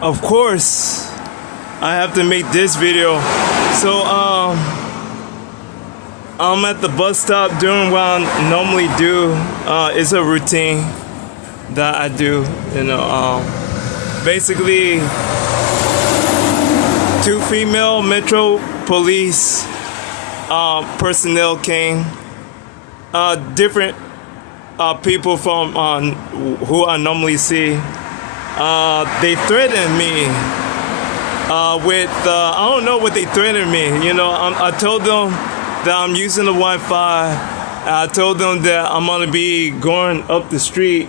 of course, I have to make this video. So, I'm at the bus stop doing what I normally do. It's a routine that I do. Basically, 2 female Metro Police personnel came. Different people from who I normally see. They threatened me with I don't know what they threatened me. I told them that I'm using the Wi-Fi. I told them that I'm gonna be going up the street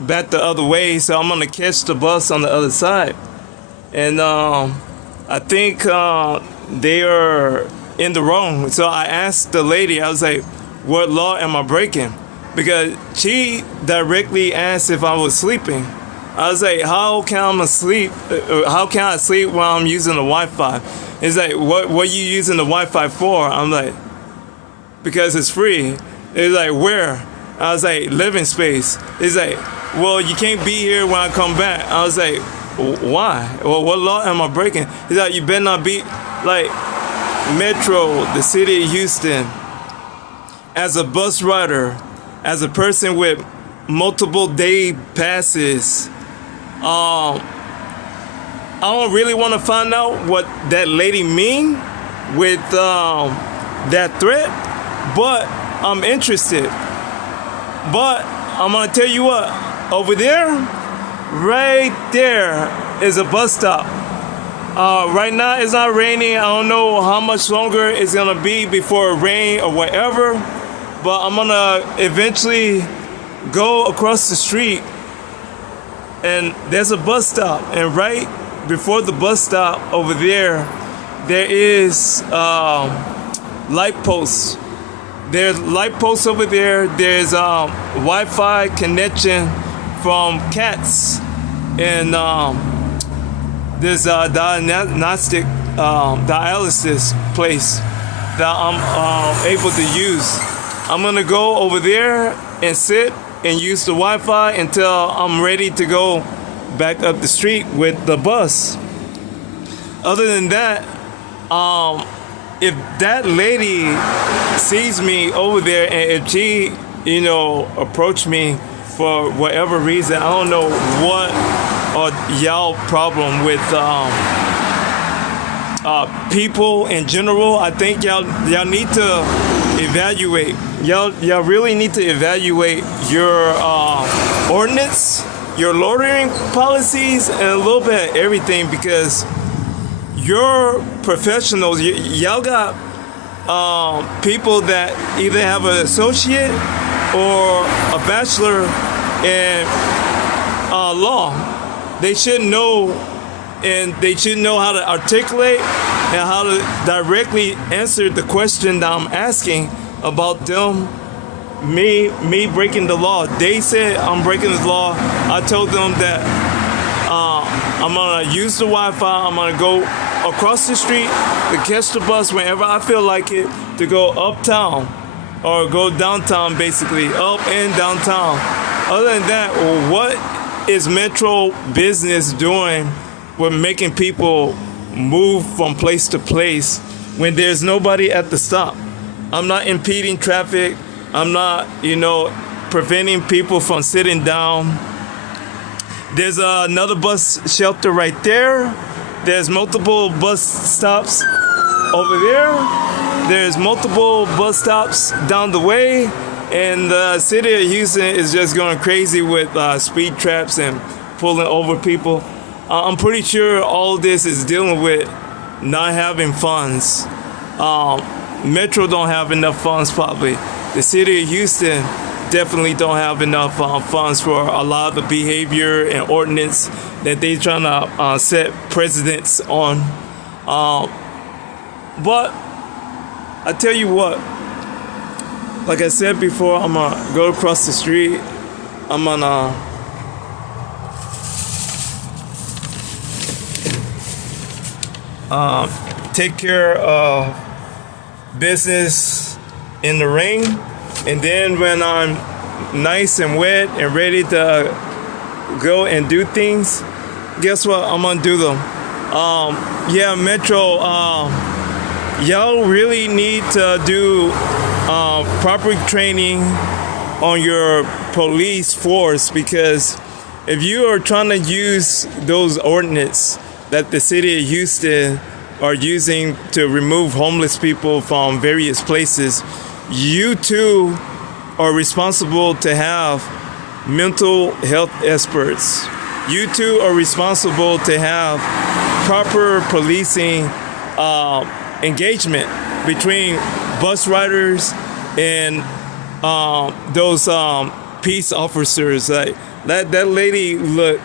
back the other way, so I'm gonna catch the bus on the other side. And I think they are in the wrong. So I asked the lady, I was like, what law am I breaking? Because she directly asked if I was sleeping. I was like, how can I sleep while I'm using the Wi-Fi? It's like, what are you using the Wi-Fi for? I'm like, because it's free. It's like, where? I was like, living space. It's like, well, you can't be here when I come back. I was like, why? Well, what law am I breaking? It's like, you better not be like Metro, the city of Houston. As a bus rider, as a person with multiple day passes, I don't really want to find out what that lady mean with that threat, but I'm interested. But I'm gonna tell you what, over there, right there is a bus stop. Right now it's not raining. I don't know how much longer it's gonna be before it rain or whatever, but I'm gonna eventually go across the street and there's a bus stop, and right before the bus stop over there is light posts. There's light posts over there. There's Wi-Fi connection from Cats, and there's diagnostic dialysis place that I'm able to use. I'm gonna go over there and sit and use the Wi-Fi until I'm ready to go back up the street with the bus. Other than that, if that lady sees me over there and if she, approach me for whatever reason, I don't know what y'all problem with people in general. I think y'all need to evaluate. Y'all really need to evaluate your ordinance, your loitering policies, and a little bit of everything, because you're professionals. Y'all got people that either have an associate or a bachelor in law. They should know, and they should know how to articulate and how to directly answer the question that I'm asking about them, me breaking the law. They said I'm breaking the law. I told them that I'm gonna use the Wi-Fi. I'm gonna go across the street to catch the bus whenever I feel like it, to go uptown or go downtown, basically up and downtown. Other than that, what is Metro business doing with making people move from place to place when there's nobody at the stop? I'm not impeding traffic. I'm not, preventing people from sitting down. There's another bus shelter right there. There's multiple bus stops over there. There's multiple bus stops down the way. And the city of Houston is just going crazy with speed traps and pulling over people. I'm pretty sure all this is dealing with not having funds. Metro don't have enough funds probably. The city of Houston definitely don't have enough funds for a lot of the behavior and ordinance that they trying to set precedents on. But I tell you what, like I said before, I'm gonna go across the street. I'm gonna take care of business in the ring, and then when I'm nice and wet and ready to go and do things, guess what? I'm gonna do them. Yeah, Metro. Y'all really need to do proper training on your police force, because if you are trying to use those ordinances that the city of Houston are using to remove homeless people from various places, you too are responsible to have mental health experts. You too are responsible to have proper policing engagement between bus riders and those peace officers. Like that lady looked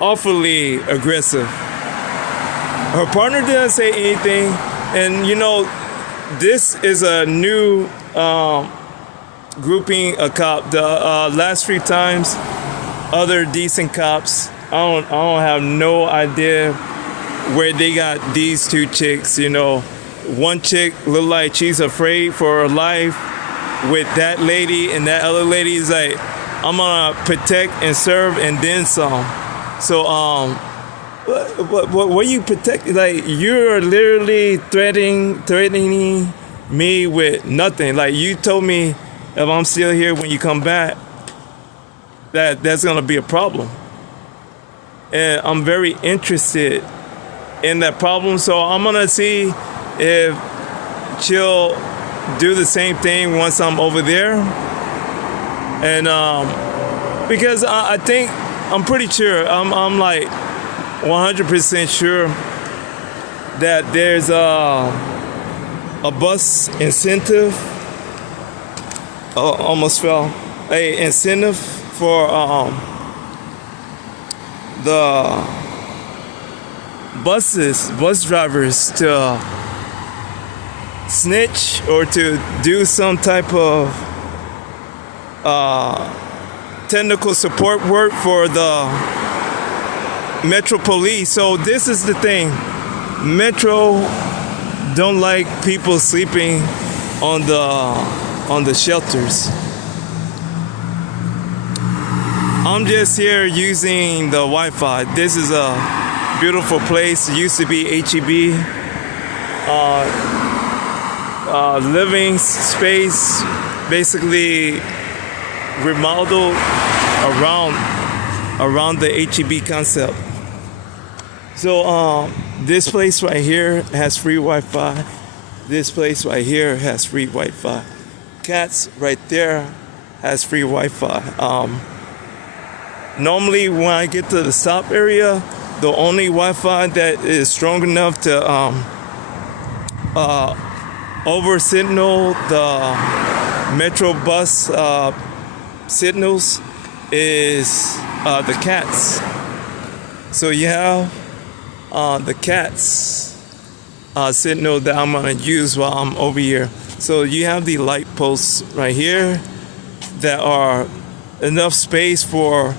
awfully aggressive. Her partner didn't say anything, and this is a new grouping of cop. The last 3 times, other decent cops. I don't have no idea where they got these 2 chicks. One chick looked like she's afraid for her life with that lady, and that other lady is like, I'm gonna protect and serve and then some. So what you protect? Like, you're literally threatening me with nothing. Like, you told me if I'm still here when you come back, that's gonna be a problem, and I'm very interested in that problem. So I'm gonna see if she'll do the same thing once I'm over there, and because I think I'm pretty sure I'm like 100% sure that there's a bus incentive. Almost fell. A incentive for the bus drivers to snitch or to do some type of technical support work for the Metro Police. So this is the thing. Metro don't like people sleeping on the shelters. I'm just here using the Wi-Fi. This is a beautiful place. It used to be HEB. Living space, basically remodeled around the HEB concept. So this place right here has free Wi-Fi. This place right here has free Wi-Fi. Cats right there has free Wi-Fi. Normally when I get to the stop area, the only Wi-Fi that is strong enough to over signal the Metro bus signals is the cats. So you have the cats signal that I'm gonna use while I'm over here. So you have the light posts right here that are enough space for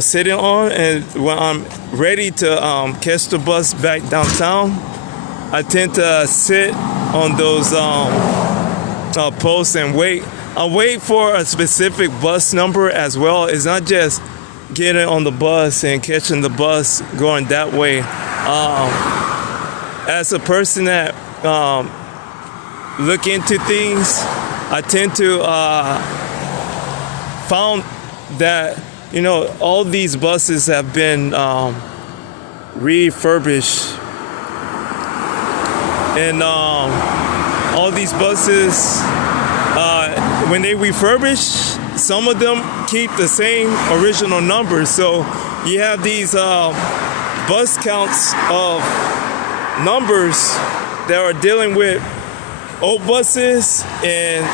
sitting on, and when I'm ready to catch the bus back downtown, I tend to sit on those posts and wait. I wait for a specific bus number as well. It's not just getting on the bus and catching the bus going that way. As a person that look into things, I tend to found that all these buses have been refurbished, and all these buses, when they refurbish, some of them keep the same original numbers. So you have these bus counts of numbers that are dealing with old buses and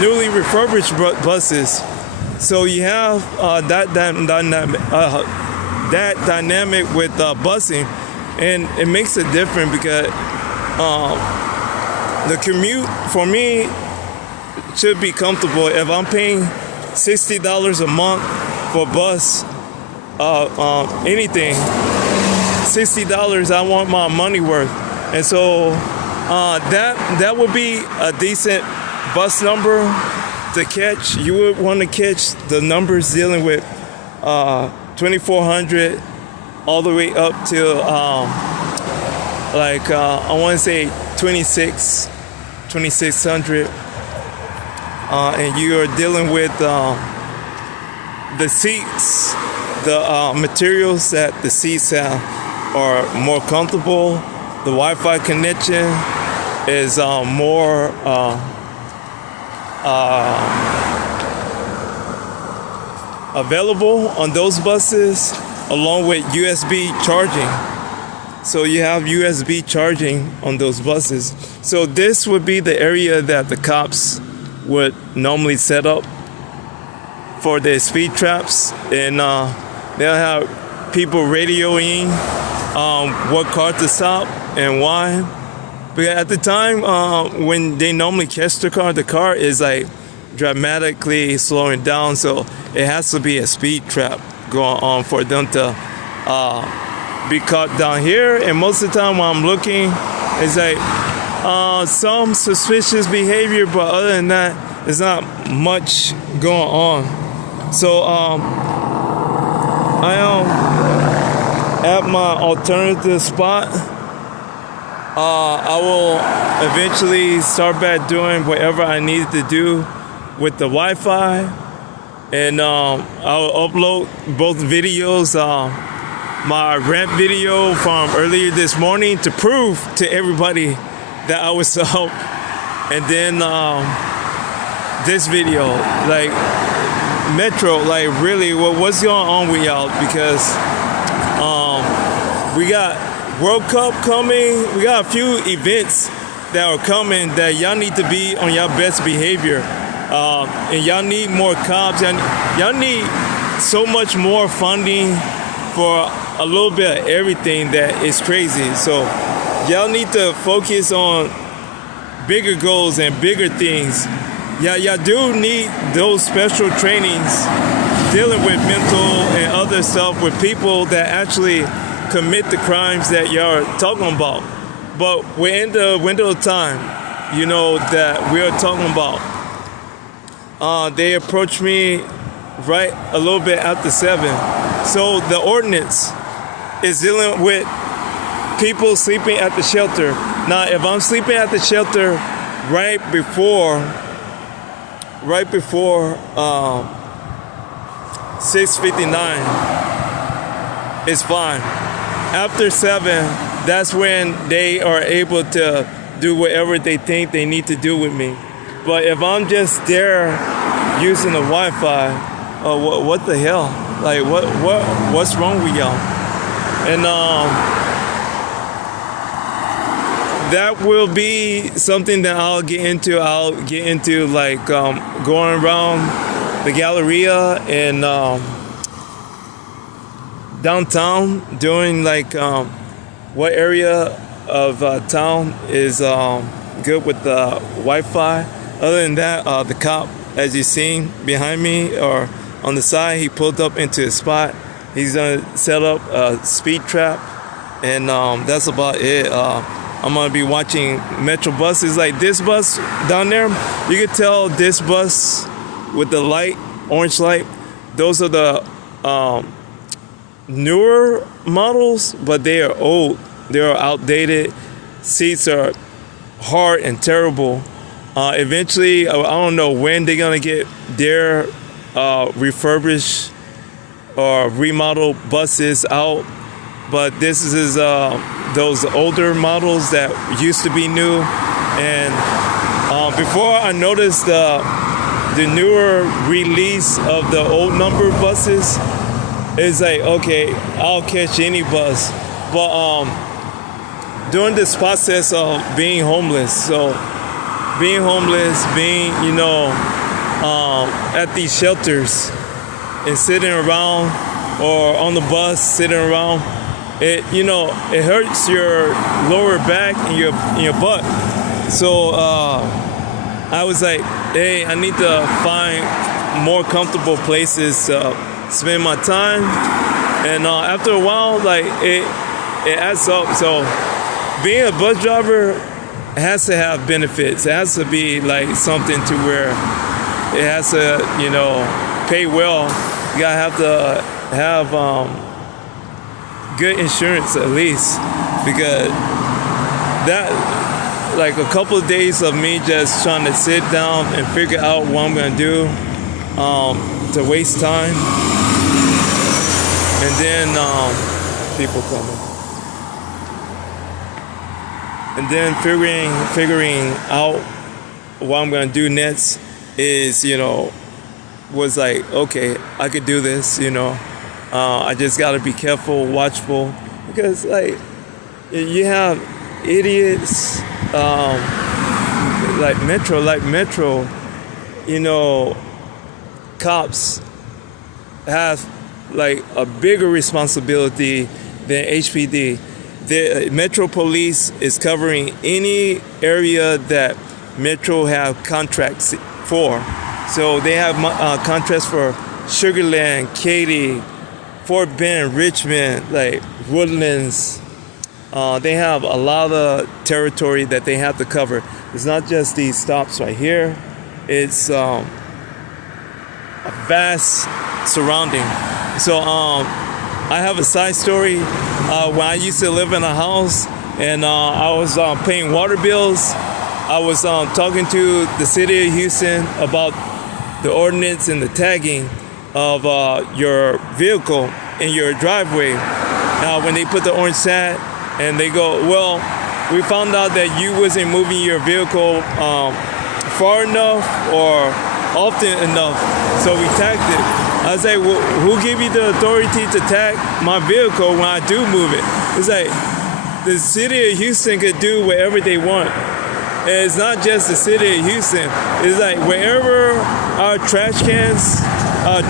newly refurbished buses. So you have that dynamic with busing, and it makes it different because the commute for me should be comfortable. If I'm paying $60 a month for bus, anything, $60, I want my money worth, and so that would be a decent bus number to catch. You would want to catch the numbers dealing with 2400 all the way up to I want to say 2600, and you are dealing with the seats, the materials that the seats have are more comfortable. The Wi-Fi connection is more available on those buses, along with USB charging. So you have USB charging on those buses. So this would be the area that the cops would normally set up for their speed traps, and they'll have people radioing what car to stop and why. But at the time when they normally catch the car is like dramatically slowing down, so it has to be a speed trap going on for them to be caught down here. And most of the time when I'm looking, it's like some suspicious behavior, but other than that, there's not much going on. So I am at my alternative spot. I will eventually start back doing whatever I needed to do with the Wi-Fi, and I'll upload both videos. My rant video from earlier this morning to prove to everybody that I was up, and then this video, like Metro, like really, what's going on with y'all? Because we got World Cup coming. We got a few events that are coming that y'all need to be on your best behavior, and y'all need more cops. Y'all need so much more funding for a little bit of everything that is crazy. So y'all need to focus on bigger goals and bigger things. Y'all do need those special trainings dealing with mental and other stuff with people that actually commit the crimes that y'all are talking about. But we're in the window of time, you know, that we are talking about. They approached me right a little bit after 7. So the ordinance is dealing with people sleeping at the shelter. Now, if I'm sleeping at the shelter right before 6:59, it's fine. After 7, that's when they are able to do whatever they think they need to do with me. But if I'm just there using the Wi-Fi, what the hell? Like, what's wrong with y'all? And that will be something that I'll get into. I'll get into like going around the Galleria and downtown, doing like what area of town is good with the Wi-Fi. Other than that, the cop, as you've seen behind me or on the side, he pulled up into a spot. He's gonna set up a speed trap, and that's about it. I'm gonna be watching Metro buses like this bus down there. You can tell this bus with the light, orange light, those are the newer models, but they are old. They are outdated. Seats are hard and terrible. Eventually, I don't know when they're gonna get their refurbished or remodeled buses out, but this is those older models that used to be new. And before I noticed the newer release of the old number buses, it's like, okay, I'll catch any bus. But during this process of being homeless, being, you know, at these shelters and sitting around, or on the bus sitting around, it hurts your lower back and your butt. So I was like, hey, I need to find more comfortable places to spend my time. And after a while, like it adds up. So being a bus driver has to have benefits. It has to be like something to where it has to, pay well. You gotta have to have good insurance at least, because that, like a couple of days of me just trying to sit down and figure out what I'm gonna do, to waste time, and then people coming, and then figuring out what I'm gonna do next is, was like, okay, I could do this, I just gotta be careful, watchful, because like you have idiots, like Metro, cops have like a bigger responsibility than HPD. The Metro Police is covering any area that Metro have contracts for. So they have contracts for Sugar Land, Katy, Fort Bend, Richmond, like Woodlands. They have a lot of territory that they have to cover. It's not just these stops right here. It's a vast surrounding. So I have a side story. When I used to live in a house and I was paying water bills, I was talking to the city of Houston about the ordinance and the tagging of your vehicle in your driveway. When they put the orange tag and they go, well, we found out that you wasn't moving your vehicle far enough or often enough, so we tagged it. I was like, well, who gave you the authority to tag my vehicle when I do move it? It's like the city of Houston could do whatever they want. And it's not just the city of Houston. It's like wherever our trash cans,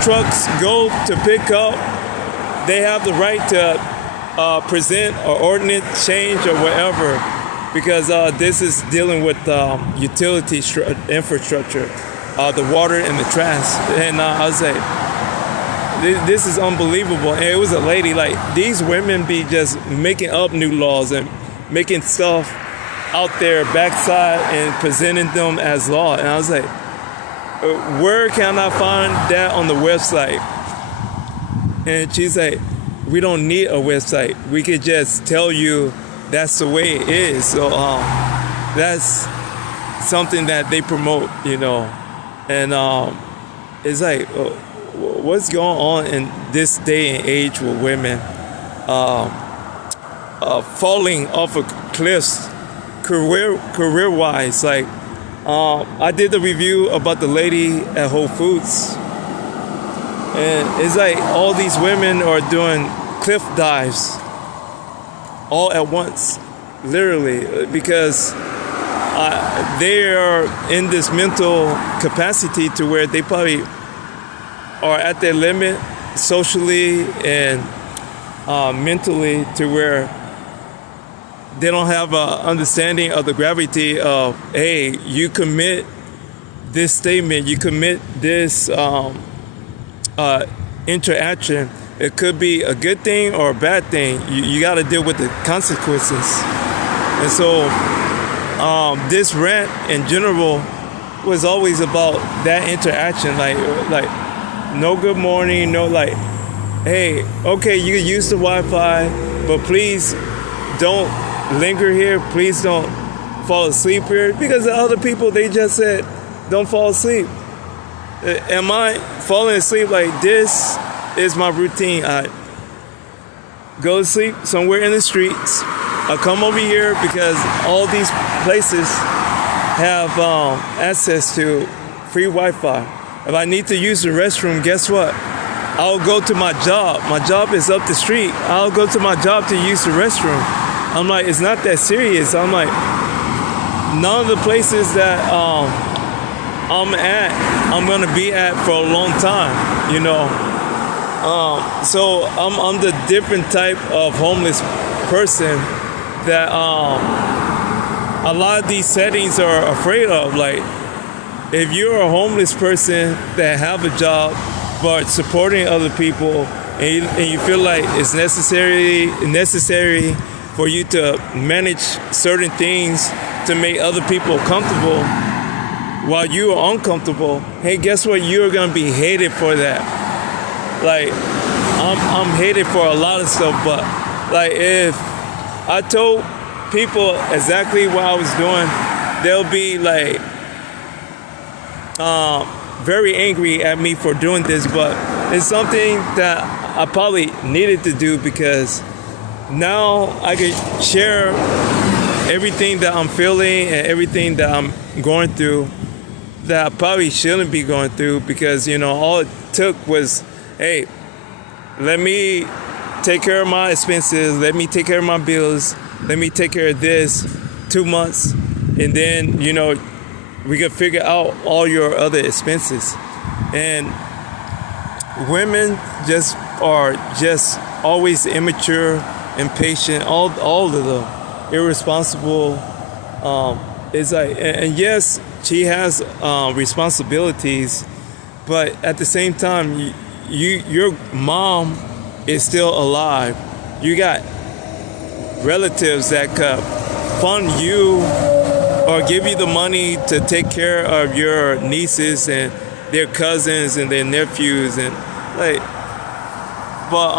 trucks go to pick up, they have the right to present or ordinance change or whatever, because this is dealing with utility infrastructure, the water and the trash. And I was like, this is unbelievable. And it was a lady, like these women be just making up new laws and making stuff out there backside and presenting them as law. And I was like, where can I find that on the website? And she's like, we don't need a website. We could just tell you that's the way it is. So that's something that they promote, And it's like, what's going on in this day and age with women falling off of cliffs career-wise? Like, I did the review about the lady at Whole Foods, and it's like all these women are doing cliff dives all at once, literally, because they are in this mental capacity to where they probably are at their limit socially and mentally, to where they don't have an understanding of the gravity of, hey, you commit this statement, you commit this interaction. It could be a good thing or a bad thing. You got to deal with the consequences. And so this rant in general was always about that interaction, like no good morning, no like, hey, okay, you can use the Wi-Fi, but please don't linger here. Please don't fall asleep here, because the other people, they just said, don't fall asleep. Am I falling asleep? Like, this is my routine. I go to sleep somewhere in the streets. I come over here because all these places have access to free Wi-Fi. If I need to use the restroom, guess what? I'll go to my job. My job is up the street. I'll go to my job to use the restroom. I'm like, it's not that serious. I'm like, none of the places that I'm gonna be at for a long time, So I'm the different type of homeless person that a lot of these settings are afraid of. Like, if you're a homeless person that have a job but supporting other people, and you feel like it's necessary for you to manage certain things to make other people comfortable while you are uncomfortable, hey, guess what? You're gonna be hated for that. Like, I'm hated for a lot of stuff, but Like if I told people exactly what I was doing, they'll be like very angry at me for doing this, but it's something that I probably needed to do because now I can share everything that I'm feeling and everything that I'm going through that I probably shouldn't be going through because, all it took was, hey, let me take care of my expenses, let me take care of my bills, let me take care of this 2 months, and then, we can figure out all your other expenses. And women just are just always immature, impatient, all of them, irresponsible. It's like, and yes, she has responsibilities, but at the same time, your mom is still alive. You got relatives that could fund you or give you the money to take care of your nieces and their cousins and their nephews and but